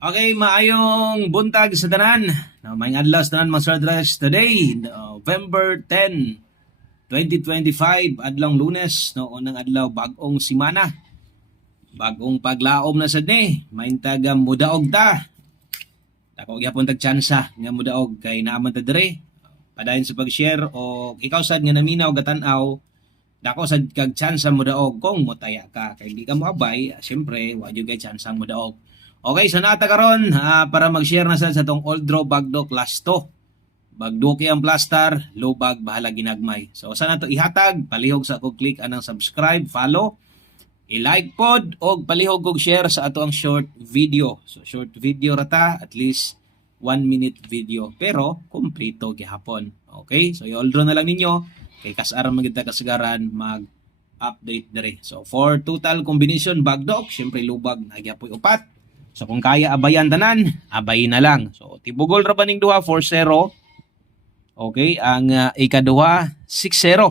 Okay, maayong buntag sa tanan. Maayong adlaw sa tanan mga Sir Dress. Today, November 10, 2025, adlong Lunes, no, unang adlaw bag-ong simana. Bag-ong paglaom na sad ni, maintag mudaog ta. Dako gyapon tag tsansa nga mudaog kay naaman ta dire. Padayon sa pag-share o ikaw sad nga naminaw gatan-aw, dako sad kag tsansa mudaog kung motaya ka. Kay di ka moabay, syempre wa jud kay tsansa mudaog. Okay, so nata karon para mag-share na sa tong Old Draw Bagdok last to. Bagdoki ang plaster, lubag bahala ginagmay. So sa nato ihatag, palihog sa kog click anang subscribe, follow, i-like pod og palihog og share sa ato ang short video. So short video rata, at least 1 minute video pero kompleto gihapon. Okay? So i-Old Draw na lang ninyo kay kasaran magita kasagaran mag-update dire. So for total combination bagdok, syempre lubag na gyapoy upat. So kung kaya abayan tanan, abay na lang. So tibugol ra ba ning duha 4-0. Okay, ang ikaduha 6-0.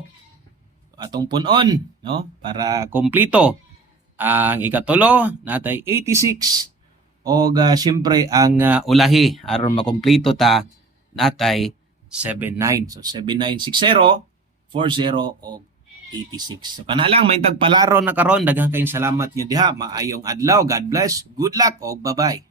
Atong punon, no? Para kompleto. Ang ikatulo natay 86 o syempre ang ulahi aron makompleto ta natay 79. So 7960, 40 o 86. So kana lang may tagpalaro na karon, daghang kayong salamat niyo diha. Maayong adlaw, God bless, good luck o bye-bye.